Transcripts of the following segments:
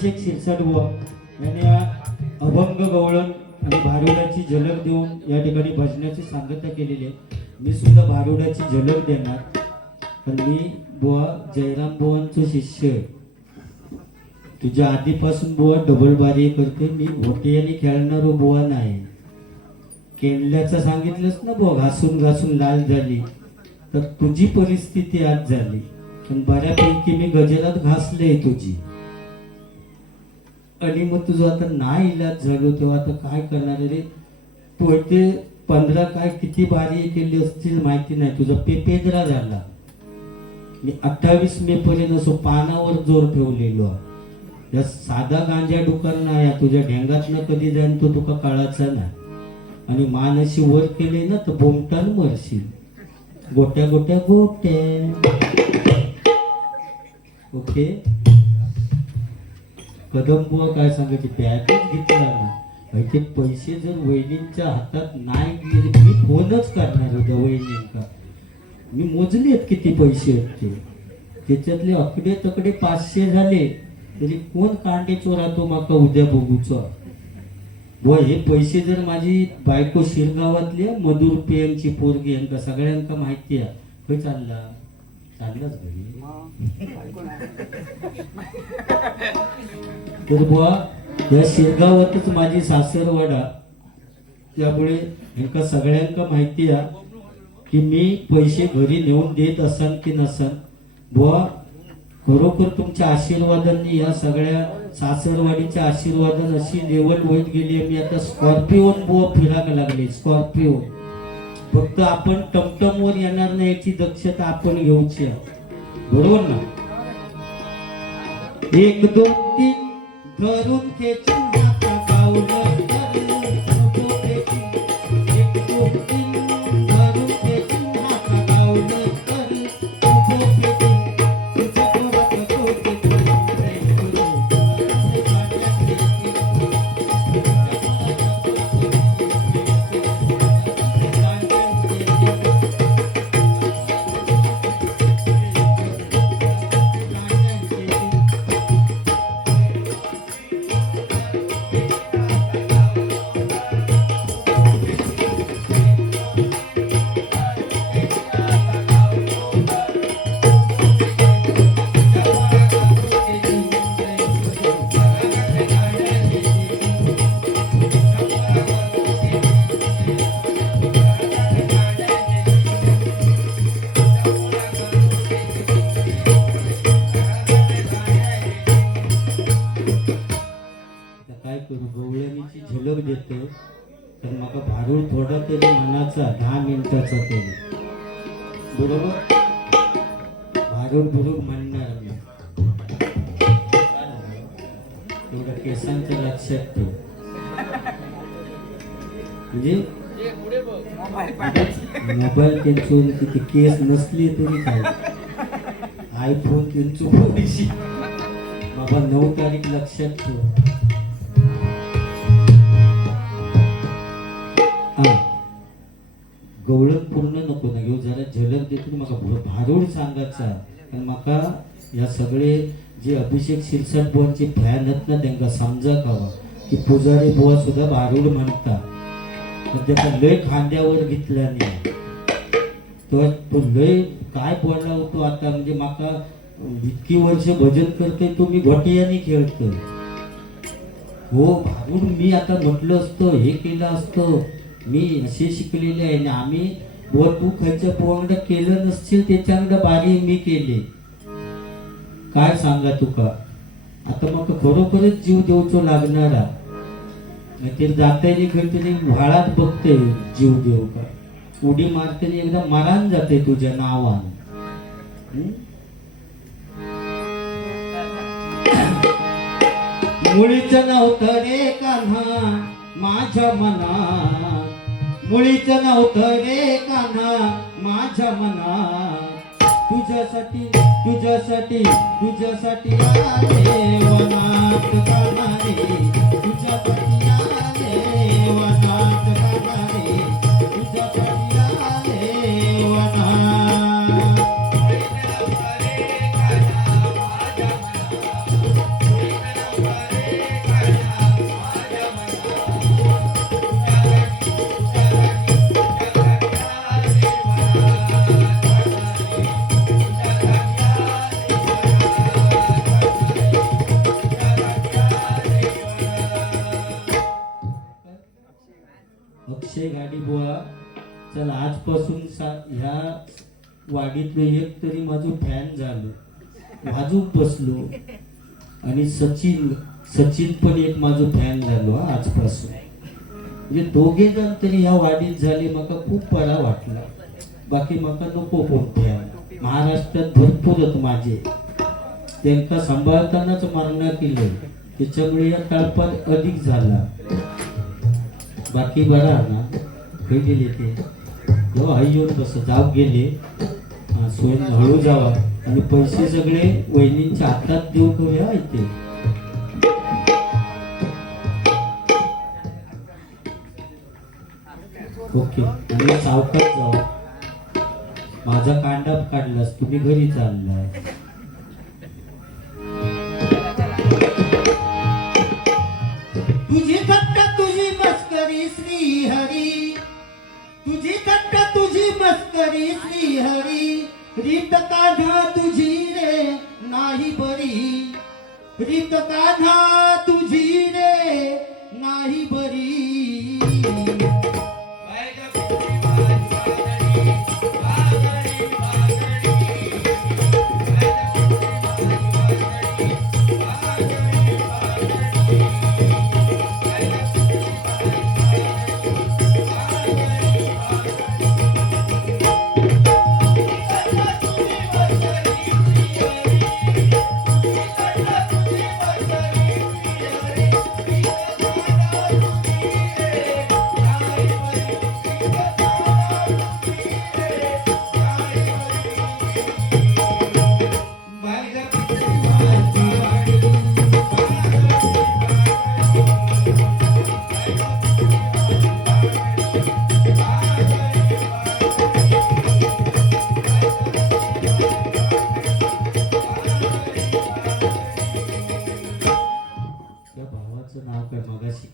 अभिषेक शिरसाट बुवा यांनी या अभंग गवळण आणि भारुडाची झलक देऊन या ठिकाणी भजनाची सांगता केलेली आहे. मी सुद्धा भारुडाची झलक देणार. पण मी बुवा जयराम बुवांचं शिष्य आहे. तुझ्या आधीपासून बुवा डबल बारी करते. मी घोटियाने खेळणारो बुवा नाही. केंडल्याचं सांगितलंच ना बुवा, घासून घासून लाल झाली. तर तुझी परिस्थिती आज झाली. पण बऱ्यापैकी मी गजरात घासले तुझी. आणि मग तुझं आता नाही इलाज झालो तेव्हा आता काय करणार रे. तू ते 15 काय किती बारी केली असतील माहिती नाही. तुझा पेपेदरा झाला. मी 28 मे पर्यंत असो पानावर जोर ठेवलेलो. या साधा गांजा दुकान नाही तुझ्या ढेंगातनं कधी जाईन तो तुका कळाचा नाही. आणि मानशी वर केले ना तर बोमटान मरशील. गोट्या गोट्या गोट्या. ओके. कदम बुवा काय सांगायचे, बॅगच घेतला ना ते पैसे जर वहिनींच्या हातात नाही गेले मी फोनच करणार होत्या वहिनींका. मी मोजले आहेत किती पैसे आहेत ते. त्याच्यातले अकडे तकडे 500 झाले तरी कोण कांडे चोरातो माका उद्या बघूचा. व हे पैसे जर माझी बायको शिरगावातली मधुर पेयांची पोरगी यांका सगळ्यांका माहिती आहे. खय चाललाच घरी. तर बुवा या शिरगावातच माझी सासरवाडा. त्यामुळे यांका सगळ्यांका माहिती आहे की मी पैसे घरी नेऊन देत असन की नसन. बुवा खरोखर तुमच्या आशीर्वादांनी या सगळ्या सासरवाडीच्या आशीर्वादाने अशी लेवल होत गेली. मी आता स्कॉर्पिओन बुवा फिरायला लागले. स्कॉर्पिओ फक्त आपण टमटमवर येणार नाही याची दक्षता आपण घेऊची आहे. बरोबर ना. 1 2 3 धरून खेचून हाता गावलं. 1 2 3 धरून खेचून हाता गावलं. झलक देतो तर मका भारूड थोडा तरी मनाचा 10 मिनिटाचा तरी. बरोबर. भारूड बुरूड म्हणणार मी तेवढं केसांचं लक्षात ठेव. म्हणजे मोबाईल त्यांची तिथे केस नसली तरी काय. आयफोन त्यांची बाबा 9 तारीख लक्षात ठेव. गवळण पूर्ण नको ना घेऊ. जरा झलक देतो मका भारूड सांगायचा. कारण मका या सगळे जे अभिषेक शिरसाट बुवांचे फॅन आहेत ना त्यांना समजा खावा की पुजारी बुवा सुद्धा भारूड म्हणता. त्याचा लय खांद्यावर घेतला नाही. तो लय काय बोलला होतो आता. म्हणजे माका इतकी वर्ष भजन करते तो मी घोटियाने खेळतोय. हो भारूड मी आता म्हटलं असतं हे केलं असतं. मी असे शिकलेले आहे ना. आम्ही बुवा तू खायचं पोंगड केलं नसशील त्याच्याकडे बारी मी केले. काय सांगा तुका. आता मग खरोखरच जीव देऊचो लागणारा. ते जातानी खेळते व्हाळात बघते जीव देऊ का. उडी मारते एकदा मरान जाते तुझ्या नावान. मुळीच नव्हतं रे कान्हा माझ्या मनात. मुळीच नव्हतं रे कान्हा माझ्या मनात. तुझ्यासाठी तुझ्यासाठी तुझ्यासाठी आले वनात कान्हा रे. तुझ्यासाठी आले वनात कान्हा रे. तुझ्यासाठी आले वनात. विषय गाडी बुवा चल आजपासून ह्या वाडीतलं एक तरी माझं फॅन झालं वाजून बसलो आणि सचिन पण एक माझं फॅन झालो आजपासून म्हणजे दोघे जण तरी ह्या वाडीत झाले मला खूप बरा वाटला बाकी मला नको कोण फॅन महाराष्ट्रात भरपूर आहेत माझे त्यांना सांभाळतानाच मारणा केलं त्याच्यामुळे या काळपात अधिक झाला बाकी बरा ना हे गेले ते जेव्हा आई येऊन कसं जाव गेले स्वयं हळू जावा आणि पैसे सगळे वहिनींच्या हातात देऊ करूया इथे ओके आणि सावकाश जावा माझा कांडा काढलास तुम्ही घरी चाललाय तुझी थट्टा तुझी मस्करी श्री हरी तुझी थट्टा तुझी मस्करी श्री हरी रीत कान्हा तुझी रे नाही बरी रीत कान्हा तुझी रे नाही बरी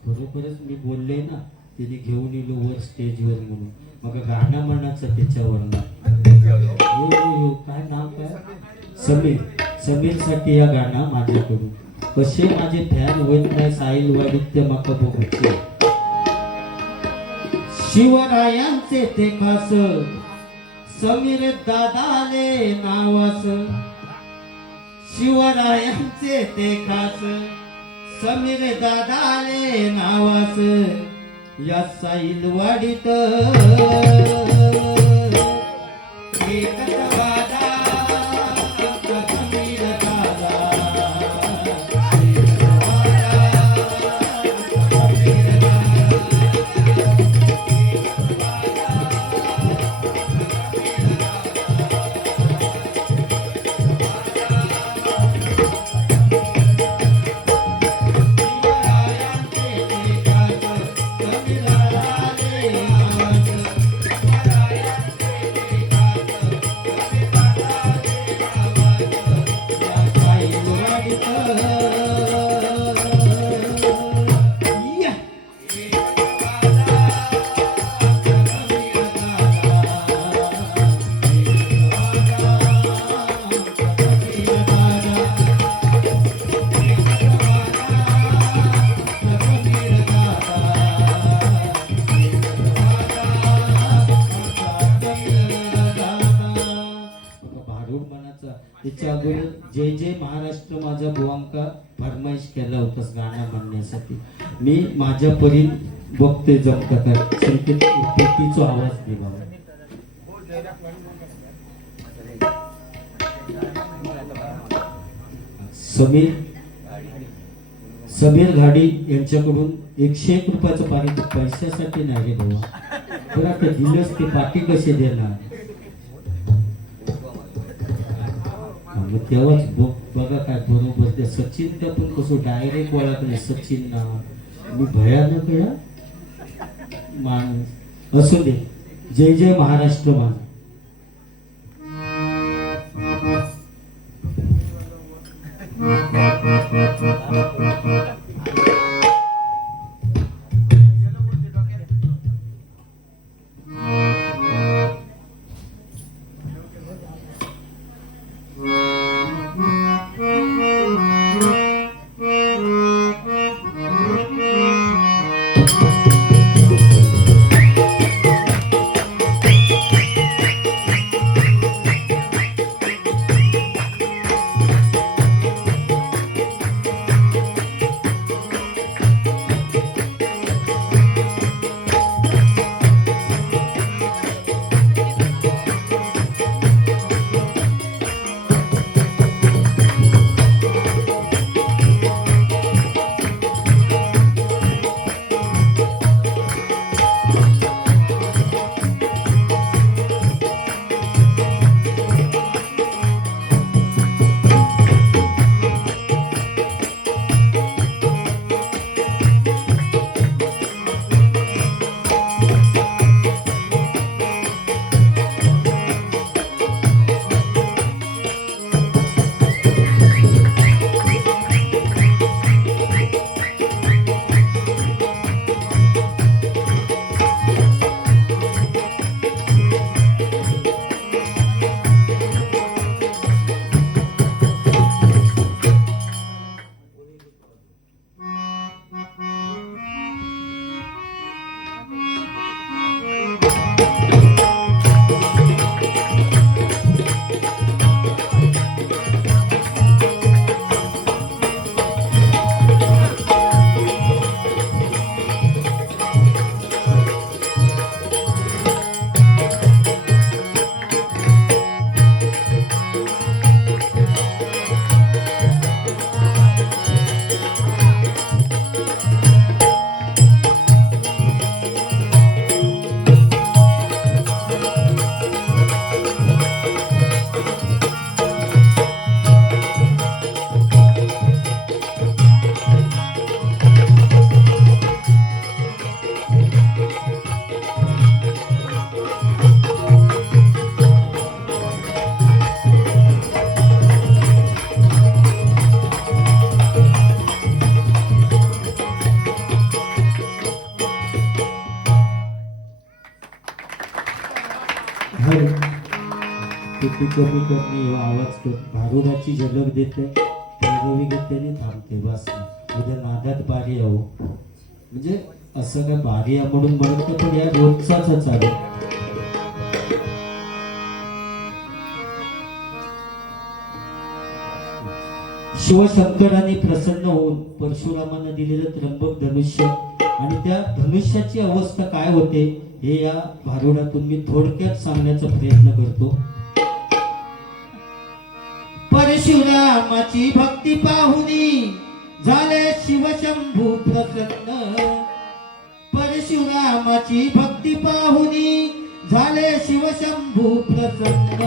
खरोखरच मी बोलले ना तिने घेऊन येलो वर स्टेजवर म्हणून मग गाणं म्हणायचं त्याच्यावर काय नाव काय समीर साठी या गाणं माझ्याकडून कसे माझे फॅन होत नाही साहिल वाडीत ते मका बघूचे शिवरायांचे ते खास समीर दादाले नावास शिवरायांचे ते खास समीर दादाले नावास या साईल वाडीत त्याच्या अगोदर जय जय महाराष्ट्र माझा बुवांका फरमाईश केला होतास गाणं म्हणण्यासाठी मी माझ्या परी बघते जमतं काय संकेत पेटीचा आवाज दिला समीर घाडी यांच्याकडून 101 रुपयाचं पारितोषिक पैशासाठी नाही रे बाबा तर आता दिलंच ते पाठी कसे देणार मग तेव्हाच बघा काय बरोबर त्या सचिन का पण कसं डायरेक्ट ओळखलं सचिन ना मी भयानक या माणूस असू दे जय जय महाराष्ट्र माझा ती कमी करणे ह्यो आवाज कर भारुडाची झलक देते पैरवी घेते आणि थांबते बस. उद्या नादात बारी यावं म्हणजे असं काय बारी या म्हणून म्हणत नाही, पण या रोजचाच चालू. शिवशंकराने प्रसन्न होऊन परशुरामांना दिलेलं त्र्यंबक धनुष्य आणि त्या धनुष्याची अवस्था काय होते हे या भारुडातून मी थोडक्यात सांगण्याचा प्रयत्न करतो. परशुरामाची भक्ती पाहुनी झाले शिवशंभू प्रसन्न. परशुरामाची भक्ती पाहुनी झाले शिवशंभू प्रसन्न.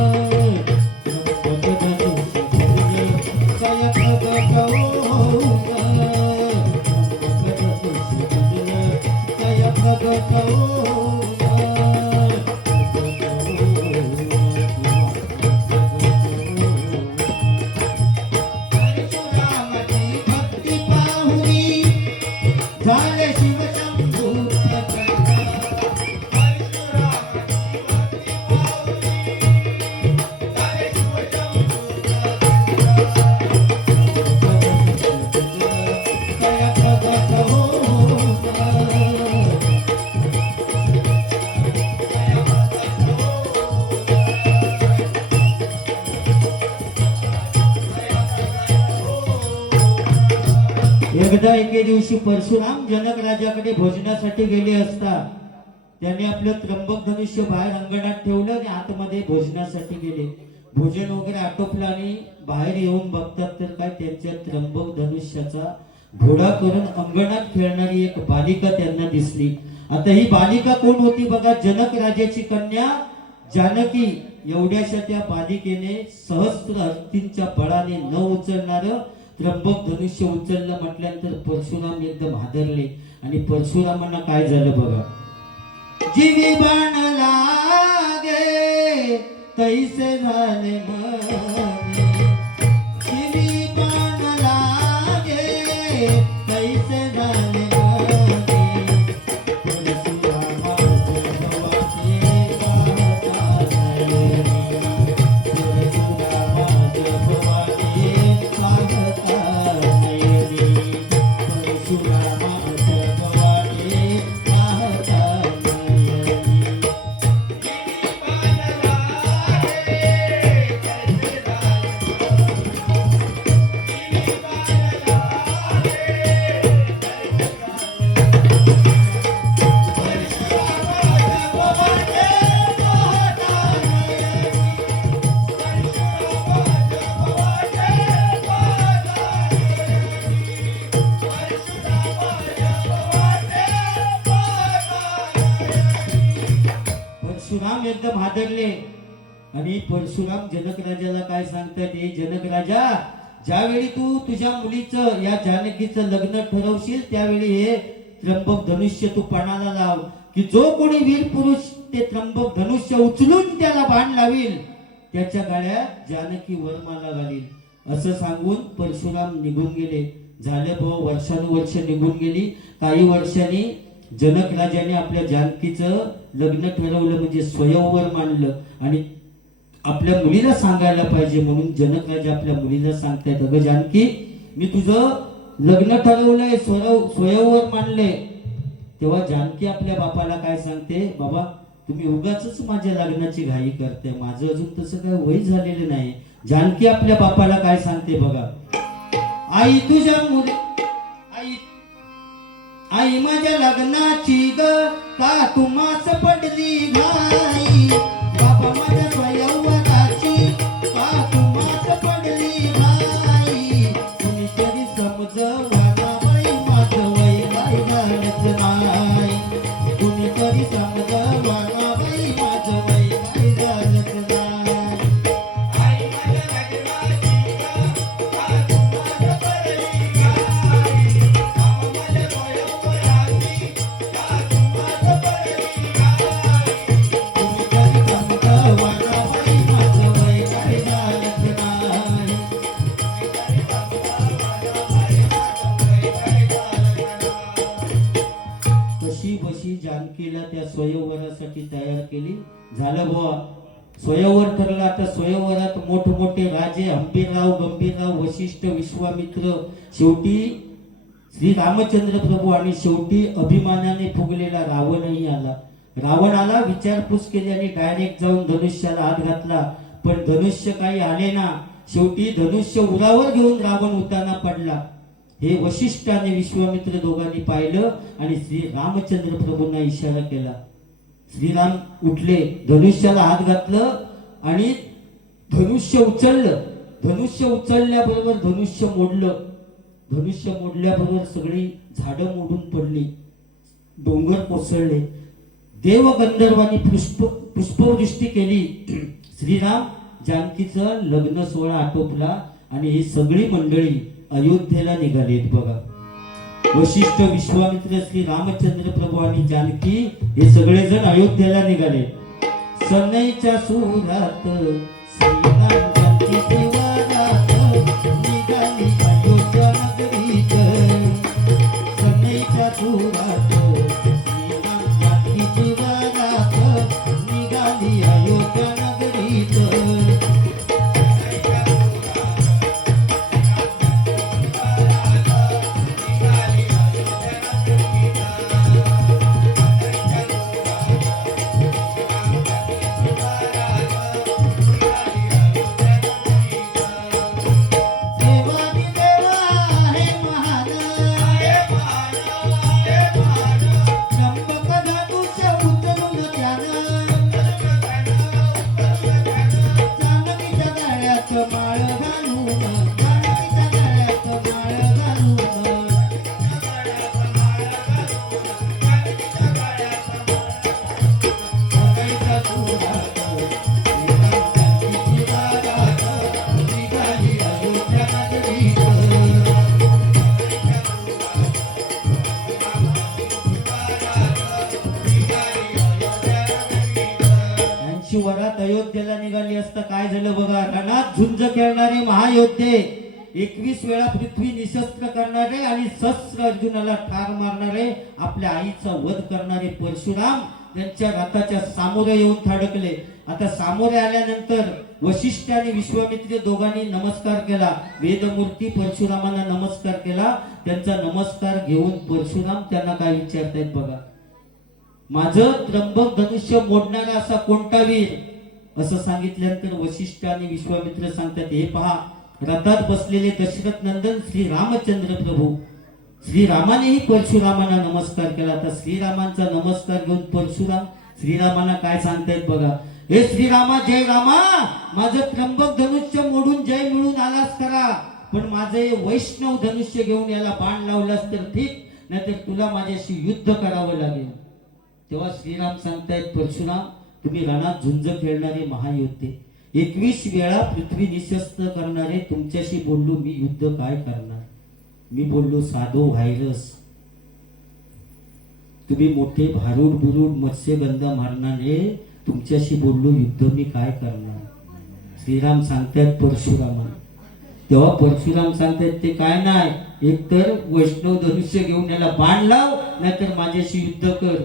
एकदा एके दिवशी परशुराम जनक राजाकडे भोजनासाठी गेले असता त्यांनी आपलं त्र्यंबक धनुष्य बाहेर अंगणात ठेवलं आणि आतमध्ये भोजनासाठी गेले. भोजन वगैरे आटोपलं आणि बाहेर येऊन बघतात तर काय त्यांच्या त्र्यंबक धनुष्याचा घोडा करून अंगणात खेळणारी एक बालिका त्यांना दिसली. आता ही बालिका कोण होती बघा, जनक राजाची कन्या जानकी. एवढ्याशा त्या बालिकेने सहस्त्र हत्तींच्या बळाने न उचलणारं त्र्यंबक धनुष्य उचललं म्हटल्यानंतर परशुराम एकदम हादरले आणि परशुरामांना काय झालं बघा. जीवी बाण लागे तैसे झाले मने, जीवी बाण लागे तैसे झाले मने. परशुरामा जगवाचे पाहता नयनी, परशुरामा जगवाचे पाहता नयनी, परशुरामा जगवाचे पाहता नयनी. परशुराम एकदम हादरले आणि परशुराम जनक राजाला काय सांगतात, हे जनक राजा, ज्यावेळी तू तुझ्या मुलीचं या जानकीचं लग्न ठरवशील त्यावेळी हे त्र्यंबक धनुष्य तू पणाला लाव, की जो कोणी वीर पुरुष ते त्र्यंबक धनुष्य उचलून त्याला बाण लावील त्याच्या गळ्यात जानकी वरमाला घालील. असं सांगून परशुराम निघून गेले. झाले भाऊ वर्षानुवर्ष निघून गेली. काही वर्षांनी जनक राजाने आपल्या जानकीचं लग्न ठरवलं म्हणजे स्वयंवर मांडलं आणि आपल्या मुलीला सांगायला पाहिजे म्हणून जनक राजा आपल्या मुलीला सांगतायत, अगं जानकी, मी तुझं लग्न ठरवलंय, स्वयंवर मांडलंय. तेव्हा जानकी आपल्या बापाला काय सांगते, बाबा तुम्ही उगाच माझ्या लग्नाची घाई करते, माझं अजून तसं काय वय झालेलं नाही. जानकी आपल्या बापाला काय सांगते बघा, आई तुझ्या मुली, आई माझ्या लग्नाची ग का तुम्हास पडली घाई, बाबा माझ्या स्वयंवराची का तुम्हास पडली घाई, कुणीतरी समजवा ना बाई माझं वय काय झालंच नाही, कुणीतरी समजवा ना बाई माझं वय काय झालंच नाही. आई माझ्या लग्नाची ग का तुम्हास पडली घाई, बाबा माझ्या जानकीला त्या स्वयंवरासाठी तयार केली. झालं बुवा स्वयंवर ठरला. आता स्वयंवरात मोठमोठे राजे हंबीरराव, गंभीरराव, वशिष्ठ, विश्वामित्र, शेवटी श्री रामचंद्र प्रभू आणि शेवटी अभिमानाने फुगलेला रावणही आला. रावण आला, विचारपूस केली आणि डायरेक्ट जाऊन धनुष्याला हात घातला. पण धनुष्य काही आले ना. शेवटी धनुष्य उरावर घेऊन रावण उताना पडला. हे वशिष्ठ आणि विश्वामित्र दोघांनी पाहिलं आणि श्री रामचंद्र प्रभूंना इशारा केला. श्रीराम उठले, धनुष्याला हात घातलं आणि धनुष्य उचललं. धनुष्य उचलल्याबरोबर धनुष्य मोडलं. धनुष्य मोडल्याबरोबर सगळी झाडं मोडून पडली, डोंगर कोसळले. देव गंधर्वांनी पुष्पवृष्टी केली. श्रीराम जानकीचं लग्न सोहळा आटोपला आणि ही सगळी मंडळी अयोध्येला निघालीत. बघा, वशिष्ठ, विश्वामित्र, श्री रामचंद्र प्रभू आणि जानकी हे सगळेजण अयोध्येला निघाले. सनईच्या सुरात श्रीराम जानकी देवारात निघाली अयोध्या नगरीत. सनईच्या सुरात श्रीराम जानकी देवारात निघाली अयोध्या नगरीत. वरात अयोध्येला निघाली असता काय झालं बघा. रणात झुंज खेळणारे महायोद्धे, 21 वेळा पृथ्वी निशस्त्र करणारे आणि सहस्र अर्जुनाला ठार मारणारे, आपल्या आईचा वध करणारे परशुराम त्यांच्या रथाच्या सामोरे येऊन थडकले. आता सामोरे आल्यानंतर वशिष्ठ आणि विश्वामित्र दोघांनी नमस्कार केला. वेदमूर्ती परशुरामांना नमस्कार केला. त्यांचा नमस्कार घेऊन परशुराम त्यांना काय विचारतायत बघा. माझं त्र्यंबक धनुष्य मोडणारा असा कोणता वीर, असं सांगितल्यानंतर वशिष्ठ आणि विश्वामित्र सांगतात, हे पहा, रथात बसलेले दशरथ नंदन श्री रामचंद्र प्रभू. श्रीरामानेही परशुरामांना नमस्कार केला. आता श्रीरामांचा नमस्कार घेऊन परशुराम श्रीरामांना काय सांगतायत बघा. हे श्रीरामा, जय रामा, माझं त्र्यंबक धनुष्य मोडून जय मिळून आलास करा, पण माझं हे वैष्णव धनुष्य घेऊन याला बाण लावलास तर ठीक, नाहीतर तुला माझ्याशी युद्ध करावं लागेल. तेव्हा श्रीराम सांगतायत, परशुराम, तुम्ही रणात झुंज खेळणारे महायोद्धे, 21 वेळा पृथ्वी निशस्त्र करणारे, तुमच्याशी बोललो मी युद्ध काय करणार. मी बोललो साधो व्हायरस, तुम्ही मोठे भारूड बुरुड मत्स्यगंधा मारणारे, तुमच्याशी बोललो युद्ध मी काय करणार. श्रीराम सांगतायत परशुरामांना. तेव्हा परशुराम सांगतायत ते काय नाही, एकतर वैष्णव धनुष्य घेऊन याला बाण लाव, नाहीतर माझ्याशी युद्ध कर.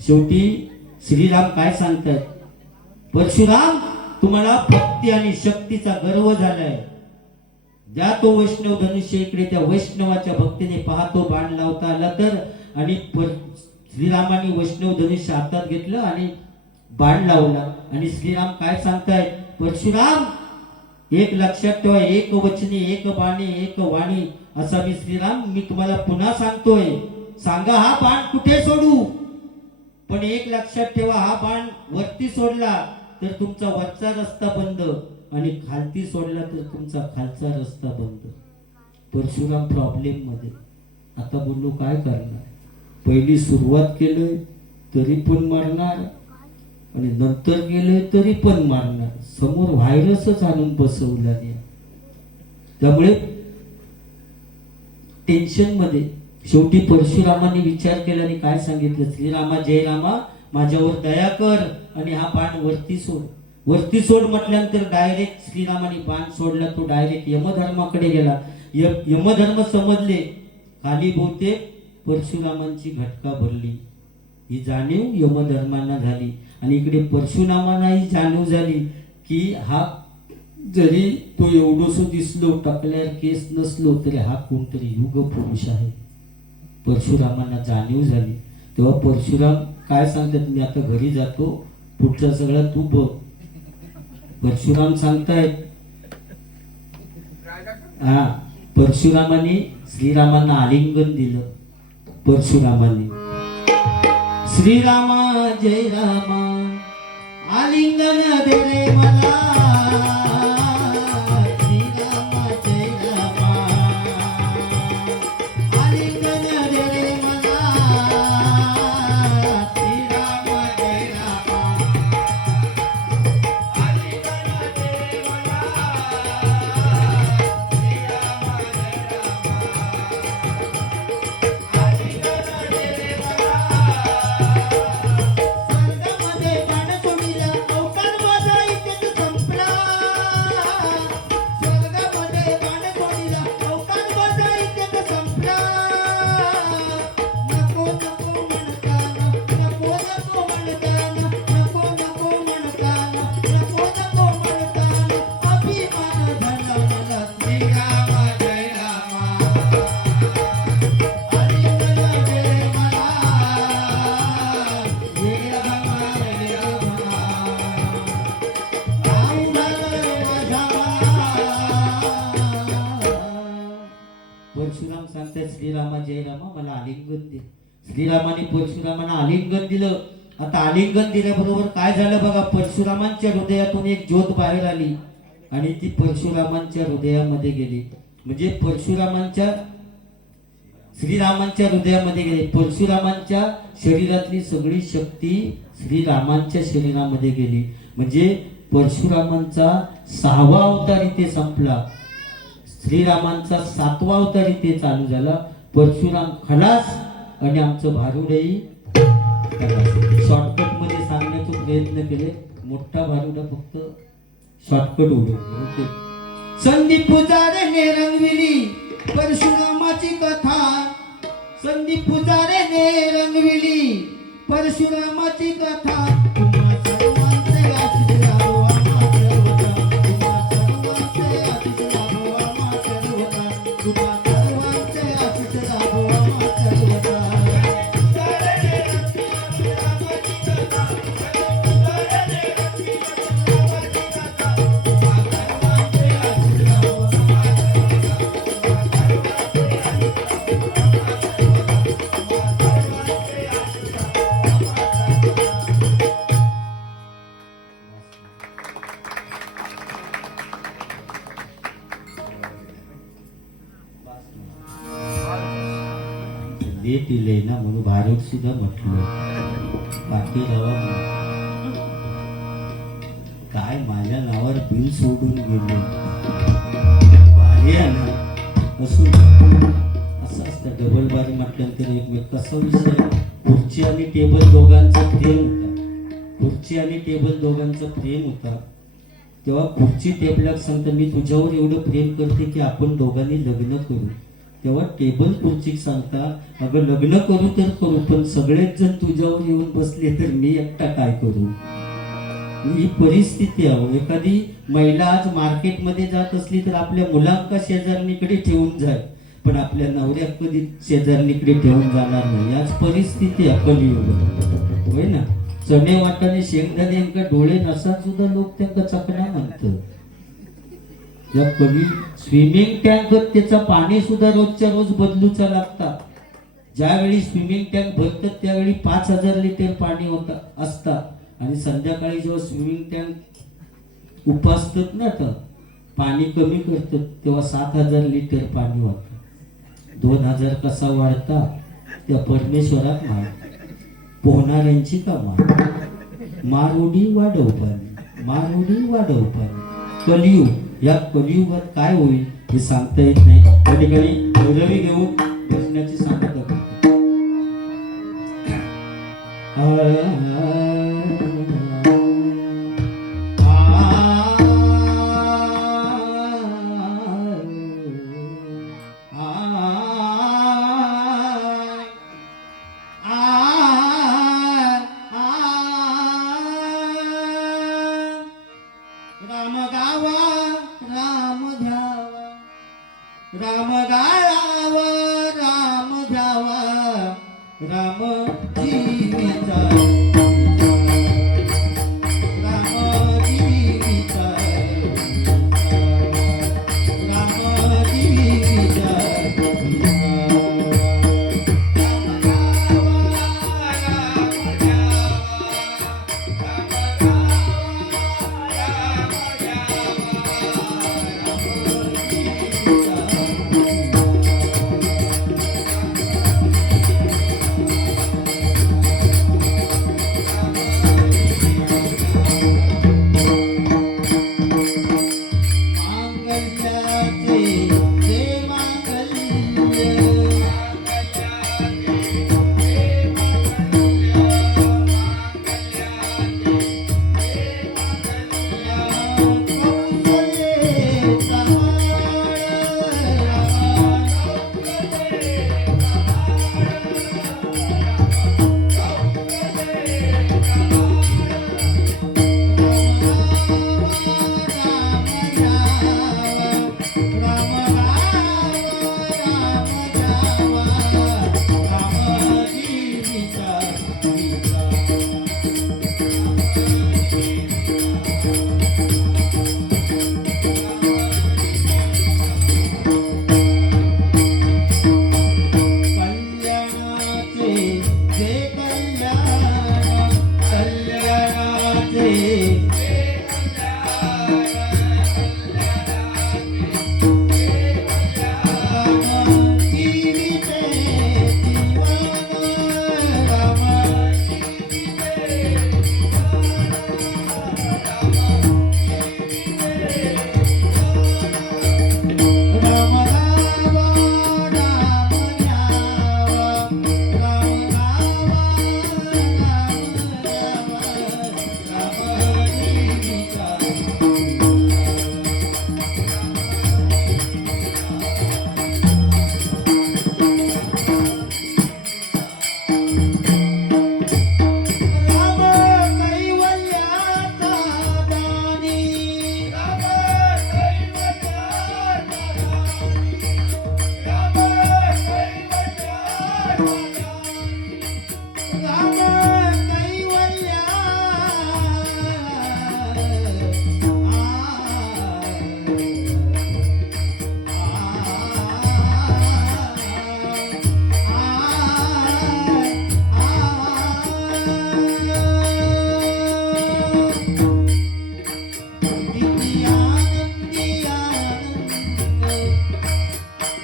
शेवटी श्रीराम काय सांगतायत, परशुराम, तुम्हाला भक्ती आणि शक्तीचा गर्व झालाय. ज्या तो वैष्णव धनुष्य इकडे त्या वैष्णवाच्या भक्तीने पाहतो बाण लावता आला तर. आणि श्रीरामाने वैष्णव धनुष्य हातात घेतलं आणि बाण लावला. आणि श्रीराम काय सांगतायत, परशुराम, एक लक्षात ठेवा, एक वचनी, एक बाणी, एक वाणी, असा मी श्रीराम मी तुम्हाला पुन्हा सांगतोय. सांगा हा बाण कुठे सोडू, पण एक लक्षात ठेवा, हा बाण वरती सोडला तर तुमचा वरचा रस्ता बंद आणि खालती सोडला तर तुमचा खालचा रस्ता बंद. परशुराम प्रॉब्लेम मध्ये. आता बोललो काय करणार. पहिली सुरुवात केलोय तरी पण मारणार आणि नंतर गेलोय तरी पण मारणार. समोर व्हायरसच आणून बसवला. त्यामुळे टेन्शन मध्ये शेवटी परशुरामाने विचार केला आणि काय सांगितलं, श्रीरामा, जय रामा, माझ्यावर दया कर आणि हा बाण वरती सोड. वरती सोड म्हटल्यानंतर डायरेक्ट श्रीरामाने बाण सोडला. तो डायरेक्ट यमधर्माकडे गेला. यमधर्म समजले. खाली बहुतेक परशुरामांची घटका भरली. ही जाणीव यमधर्मांना झाली आणि इकडे परशुरामांनाही जाणीव झाली की हा जरी तो एवढंसं दिसलो, टकल्यावर केस नसलो, तरी हा कोणतरी युग पुरुष आहे. परशुरामांना जाणीव झाली. तेव्हा परशुराम काय सांगतात, मी आता घरी जातो, पुढचा सगळा तू बघ. परशुराम सांगतायत. हा, परशुरामाने श्रीरामांना आलिंगन दिलं. परशुरामाने श्रीरामा जय रामा आलिंगन दे रे मला, श्रीरामा जय रामा आलिंगन दे रे मला, श्रीरामा जय रामा आलिंगन दे रे परशुराम सांगतात, श्रीरामा जय रामा मला आलिंगन दे. श्रीरामाने परशुरामांना आलिंगन दिलं. आता आलिंगन दिल्याबरोबर काय झालं बघा, परशुरामांच्या हृदयातून एक ज्योत बाहेर आली आणि ती परशुरामांच्या हृदयामध्ये गेली. म्हणजे श्रीरामांच्या हृदयामध्ये गेली. परशुरामांच्या शरीरातली सगळी शक्ती श्रीरामांच्या शरीरामध्ये गेली. म्हणजे परशुरामांचा 6वा अवतार इथे संपला. श्रीरामांचा 7वा अवतार इथे चालू झाला. परशुराम खलास आणि आमचं भारुडही खलास. शॉर्टकट मध्ये सांगण्याचा प्रयत्न केले. मोठा भारुडा फक्त शॉर्टकट उडवतो. संदीप पुजारेने रंगविली परशुरामाची कथा, संदीप पुजारेने रंगविली परशुरामाची कथा. दिले ना म्हणून भारत सुद्धा म्हटलं. बाकी काय माझ्या नावावर बिल सोडून गेले. असं असतं डबल बारी म्हटल्यानंतर एक कसा विषय, खुर्ची आणि टेबल दोघांचा प्रेम होता. खुर्ची आणि टेबल दोघांचा प्रेम होता. तेव्हा खुर्ची टेबलाक सांगता, मी तुझ्यावर एवढं प्रेम करते की आपण दोघांनी लग्न करू. तेव्हा टेबल खुर्चीक सांगता, अगं लग्न करू तर करू, पण सगळेच जण तुझ्यावर येऊन बसले तर मी एकटा काय करू. ही परिस्थिती आहे. एखादी महिला आज मार्केटमध्ये जात असली तर आपल्या मुलांका शेजारणीकडे ठेवून जाय, पण आपल्या नवऱ्या कधी शेजारणीकडे ठेवून जाणार नाही. आज परिस्थिती आहे कलियुग, होय ना. चणे वाटाणे शेंगदाणे यांका डोळे नसात सुद्धा लोक त्यांना चकणा म्हणतात. या कधी स्विमिंग टँक त्याचा पाणी सुद्धा रोजच्या रोज बदलूचा लागता. ज्यावेळी स्विमिंग टँक भरतात त्यावेळी 5000 लिटर पाणी असता आणि संध्याकाळी जेव्हा स्विमिंग टँक उपासतात ना तर पाणी कमी करतात तेव्हा 7000 लिटर पाणी वाटतं. 2000 कसा वाढता त्या परमेश्वरात मार. पोहणाऱ्यांची का मार उडी वाढव पाणी, मार उडी वाढव पाणी. कलियुग, या कलियुगात काय होईल हे सांगता येत नाही. त्या ठिकाणी रवी घेऊन बसण्याची सांगता करतो. राम जीविता राम जीविता राम जीविता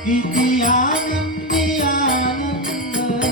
किती आनंदी आनंद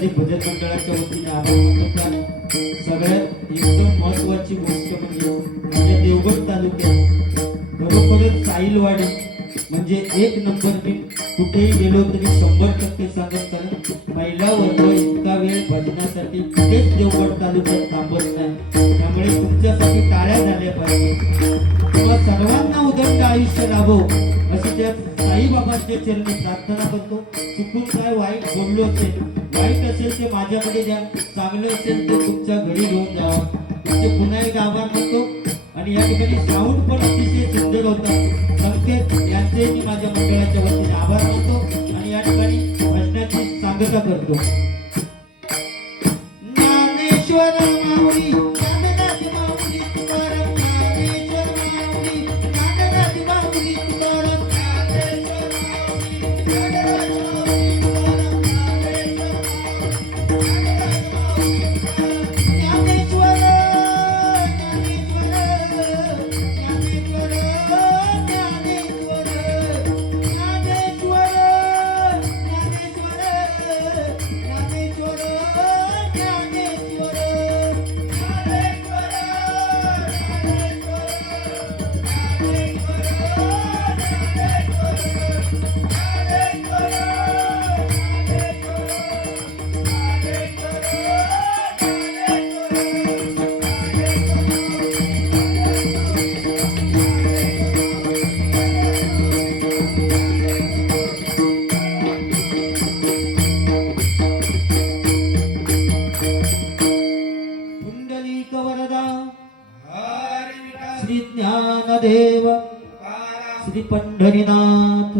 शिरसादी भजन मंडळाच्या वतीने आभार मानतो. सगळ्यात एकदम महत्वाची गोष्ट म्हणजे माझ्या देवगड तालुक्यात खरोखरच साईलवाडी म्हणजे एक नंबर. मी कुठेही गेलो तरी 100% सांगत, कारण पहिला वर्ग इतका वेळ भजनासाठी कुठेच देवगड तालुक्यात थांबत नाही. त्यामुळे तुमच्यासाठी टाळ्या झाल्या पाहिजे. तेव्हा सर्वांना उदंड आयुष्य लाभो अशी त्या साईबाबांच्या चरणी प्रार्थना करतो. चुकून काय वाईट बोललो असेल, वाईट असेल ते माझ्याकडे द्या, चांगलं असेल ते तुमच्या घरी घेऊन जावा. तुमचे पुन्हा एक आभार मानतो. आणि या ठिकाणी साऊंड पण अतिशय सुंदर होता. संकेत यांचे मी माझ्या मंडळाच्या वतीने आभार मानतो आणि या ठिकाणी भजनाची सांगता करतो. ज्ञानेश्वर माऊली ज्ञाननाथ माऊली तुकाराम, ज्ञानेश्वर माऊली ज्ञाननाथ माऊली तुकाराम, ज्ञानेश्वर माऊली ज्ञाननाथ माऊली तुकाराम, ज्ञानेश्वर श्री ज्ञानदेव श्री पंढरीनाथ